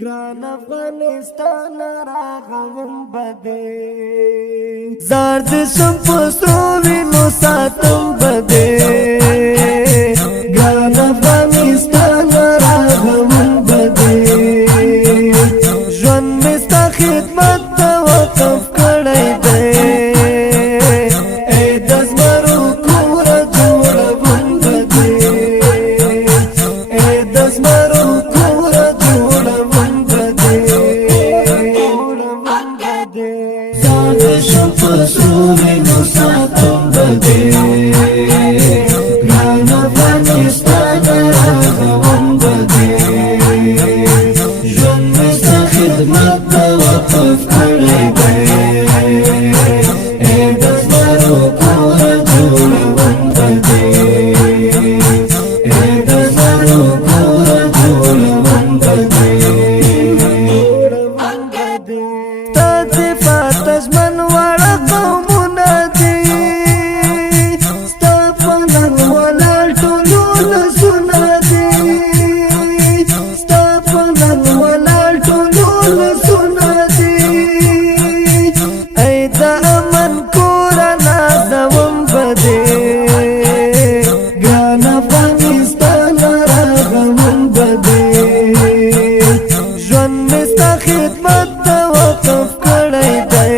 ګران افغانستان راغلم بده زارد شم پسرو وینو ساتم بده ګران افغانستان راغلم بده ژوند مې ستا خدمت ته وقف کړی دی ای د زمرو کوره جوړوم بده ای د زمرو کوره جوړوم بده زاد شم پسرو وینو ساتم بده ګران افغانستان راغلم بده ژوند مې ستا خدمت ته وقف کړی دی ای د زمرو کوره جوړوم بده ای د زمرو کوره جوړوم بده تا صفات ژمن واړه قومونه دي ستا په ننګ ولاړ ټول ولسونه دي ستا په ننګ ولاړ ټول ولسونه دي ای د امن کوره نازوم بده ګران افغانستان راغلم بده ژوند مې ستا خدمت ته وقف کړی دی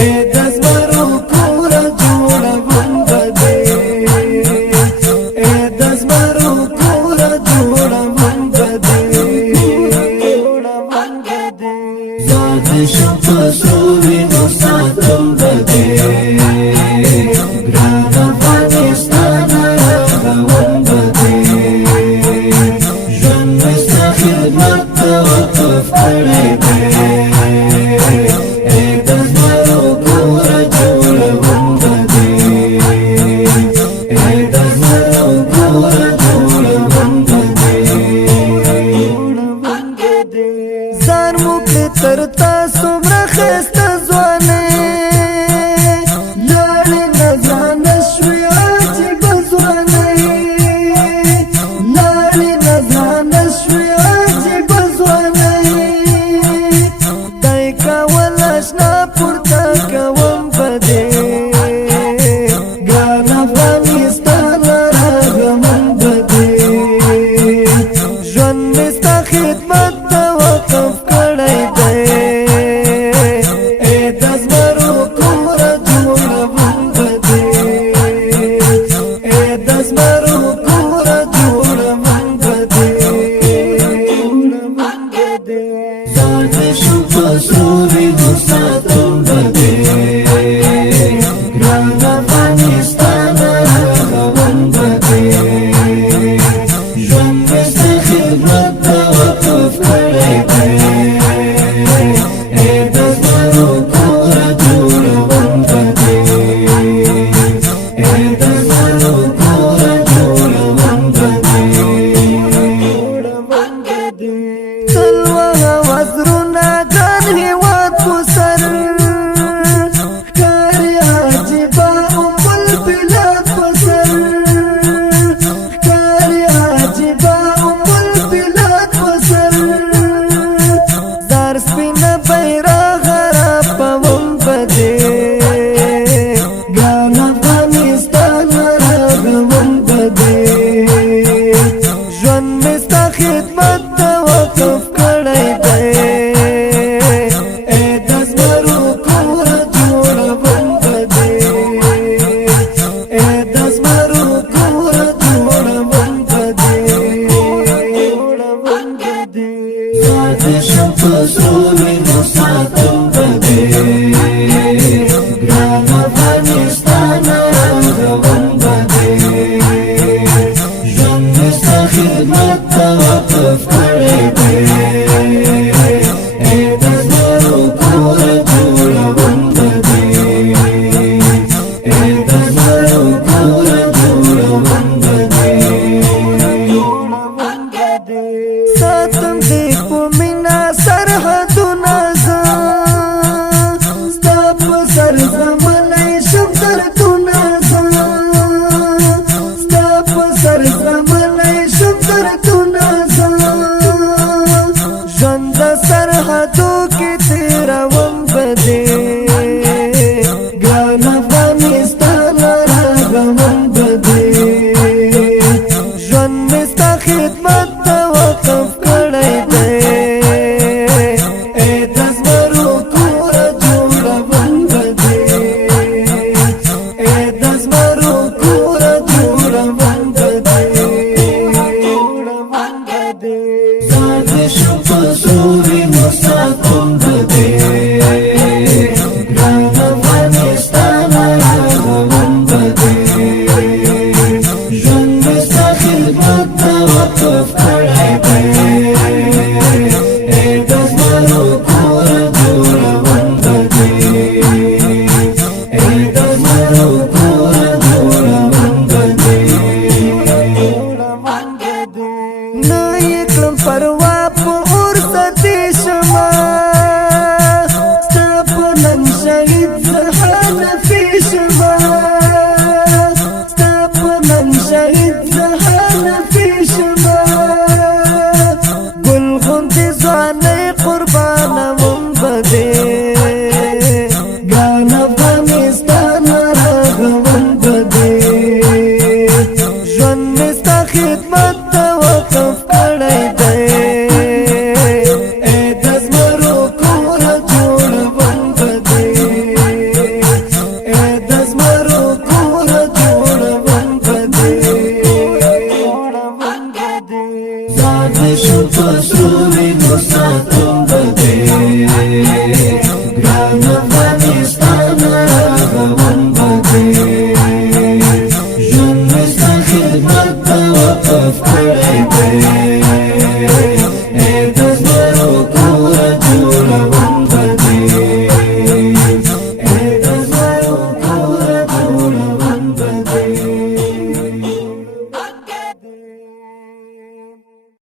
ای د زمرو کوره جوړوم بده ای د زمرو کوره جوړوم بده زاد شم پسرو وینو ساتم بده ګران افغانستان راغلم بده ژوند مې ستا خدمت ته وقف کړی دی ای د زمرو کوره جوړوم بده ای د زمرو کوره جوړوم بده ځان مو کړی تر تا څومره ښایسته ځوانې لاړې نه ځانه شوې عجیبه ځوانې لاړې نه ځانه شوې عجیبه ځوانې خدای کوله شنه پورته کوم بده ګران افغانستان راغلم بده ژوند مې ستا خدمت ته وقف کړی دی ای د زمرو کوره جوړوم بده ای د زمرو کوره جوړوم بده زاد شم پسرو وینو ساتم بده ګران افغانستان راغلم بده ژوند مې ستا خدمت ته وقف کړی دی ای د زمرو کوره جوړوم بده ای د زمرو کوره جوړوم بده تل وهه وزرونه ګران هېواد په سر ښکاري عجیبه ام البلاد په سر ښکاري عجیبه ام البلاد په سر زار سپینه بیرغ راپوم بده ګران افغانستان راغلم بده ژوند مې ستا خدمت ته وقف کړی دی ای د زمرو کوره جوړوم بده ای د زمرو کوره جوړوم بده زاد شم پسرو وینو ساتم بده ګران افغانستان راغلم بده ژوند مې ستا خدمت ته وقف کړی دی ای د زمرو کوره جوړوم بده ای د زمرو کوره جوړوم بده ساتم دې په مینا سرحدونه زه ستا په سر زملی شم دردونه زه ستا په سر زملی شم دردونه زه شو پسوري مستا کومبدي ګران افغانستان راغون بدي ژوند مستا خدمت ته وقف کړی دی د زمرو کور جوړون بدي د زمرو کور جوړون بدي نه یې کړم پروا په اور سدې شمه ستا په نن شهید زه حنفي شمه ستا په نن شهید زه حنفي شمه ګل غوندې ځوانۍ قربانوم به دې ګران افغانستان رغوم به دې ژوند مې ستا خدمت ته وقف کړی دی د زمرو کور جوړون بدي د زمرو کور جوړون بدي ځان شو پسوري مستا